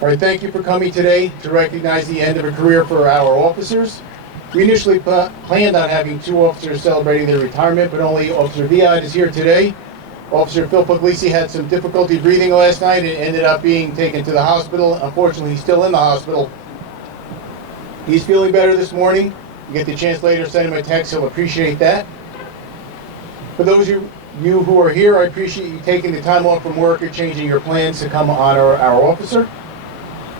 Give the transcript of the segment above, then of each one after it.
All right, thank you for coming today to recognize the end of a career for our officers. We initially planned on having 2 officers celebrating their retirement, but only Officer Viad is here today. Officer Phil Puglisi had some difficulty breathing last night and ended up being taken to the hospital. Unfortunately, he's still in the hospital. He's feeling better this morning. You get the chance later to send him a text, he'll appreciate that. For those of you who are here, I appreciate you taking the time off from work or changing your plans to come honor our officer.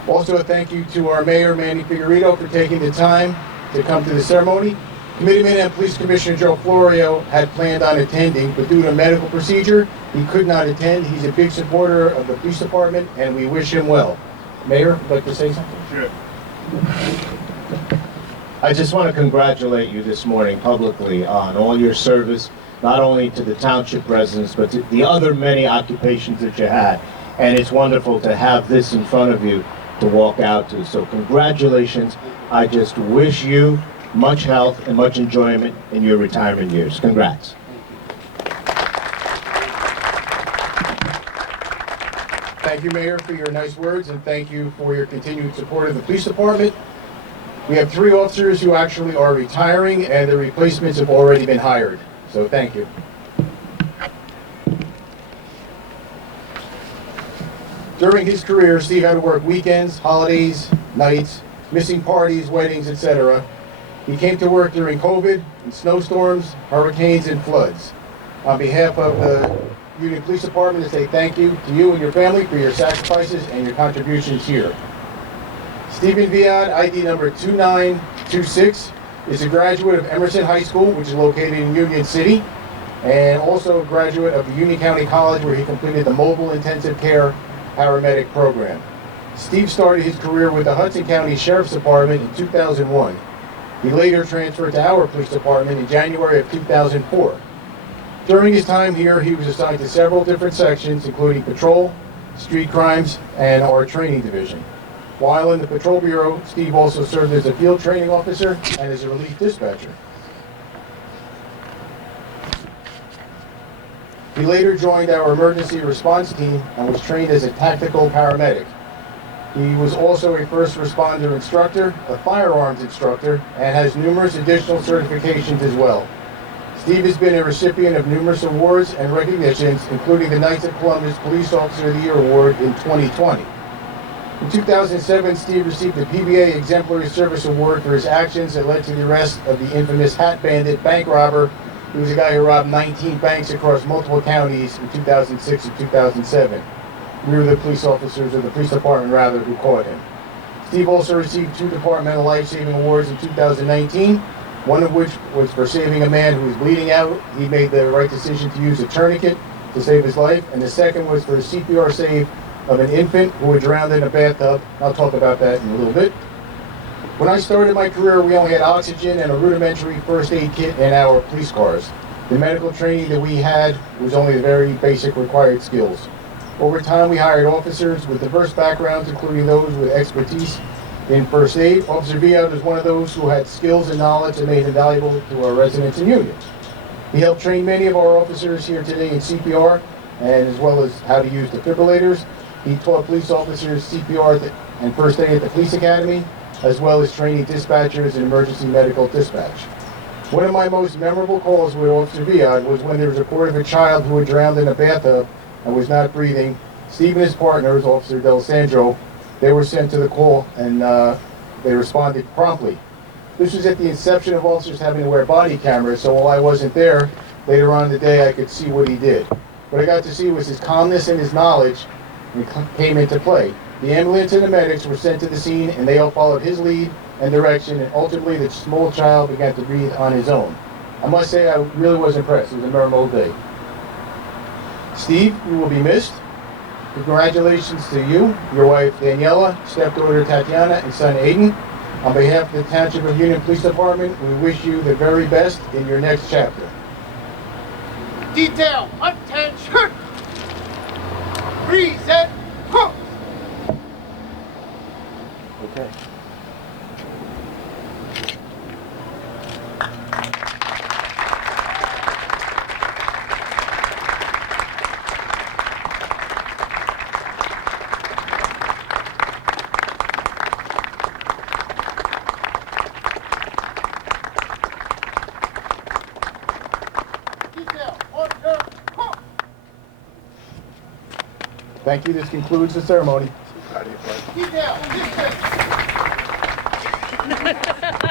Also, a thank you to our Mayor, Manny Figueredo, for taking the time to come to the ceremony. Committeeman and Police Commissioner Joe Florio had planned on attending, but due to a medical procedure, he could not attend. He's a big supporter of the police department, and we wish him well. Mayor, would you like to say something? Sure. I just want to congratulate you this morning publicly on all your service, not only to the township residents, but to the other many occupations that you had. And it's wonderful to have this in front of you to walk out to. So congratulations. I just wish you much health and much enjoyment in your retirement years. Congrats. Thank you, Mayor, for your nice words, and thank you for your continued support of the police department. We have 3 officers who actually are retiring, and their replacements have already been hired. So thank you. During his career, Steve had to work weekends, holidays, nights, missing parties, weddings, etc. He came to work during COVID, in snowstorms, hurricanes, and floods. On behalf of the Union Police Department, to say thank you to you and your family for your sacrifices and your contributions here. Stephen Viad, ID number 2926, is a graduate of Emerson High School, which is located in Union City, and also a graduate of the Union County College, where he completed the Mobile Intensive Care Paramedic Program. Steve started his career with the Hudson County Sheriff's Department in 2001. He later transferred to our police department in January of 2004. During his time here, he was assigned to several different sections, including patrol, street crimes, and our training division. While in the Patrol Bureau, Steve also served as a field training officer and as a relief dispatcher. He later joined our emergency response team and was trained as a tactical paramedic. He was also a first responder instructor, a firearms instructor, and has numerous additional certifications as well. Steve has been a recipient of numerous awards and recognitions, including the Knights of Columbus Police Officer of the Year Award in 2020. In 2007, Steve received the PBA Exemplary Service Award for his actions that led to the arrest of the infamous Hat Bandit bank robber. He was a guy who robbed 19 banks across multiple counties in 2006 and 2007. We were the police officers, or the police department rather, who caught him. Steve also received 2 departmental life-saving awards in 2019, one of which was for saving a man who was bleeding out. He made the right decision to use a tourniquet to save his life, and the second was for a CPR save of an infant who had drowned in a bathtub. I'll talk about that in a little bit. When I started my career, we only had oxygen and a rudimentary first aid kit in our police cars. The medical training that we had was only the very basic required skills. Over time, we hired officers with diverse backgrounds, including those with expertise in first aid. Officer Viad was one of those who had skills and knowledge that made him valuable to our residents and unions. He helped train many of our officers here today in CPR, and as well as how to use defibrillators. He taught police officers CPR and first aid at the police academy, as well as training dispatchers in emergency medical dispatch. One of my most memorable calls with Officer Viad was when there was a report of a child who had drowned in a bathtub and was not breathing. Steve and his partners, Officer Del Sandro, they were sent to the call, and they responded promptly. This was at the inception of officers having to wear body cameras, so while I wasn't there, later on in the day I could see what he did. What I got to see was his calmness and his knowledge, and it came into play. The ambulance and the medics were sent to the scene, and they all followed his lead and direction, and ultimately the small child began to breathe on his own. I must say I really was impressed. It was a memorable day. Steve, you will be missed. Congratulations to you, your wife Daniela, stepdaughter Tatiana, and son Aiden. On behalf of the Township of Union Police Department, we wish you the very best in your next chapter. Detail, attention! Present, hook! Okay. Thank you. This concludes the ceremony. Get down. Get down.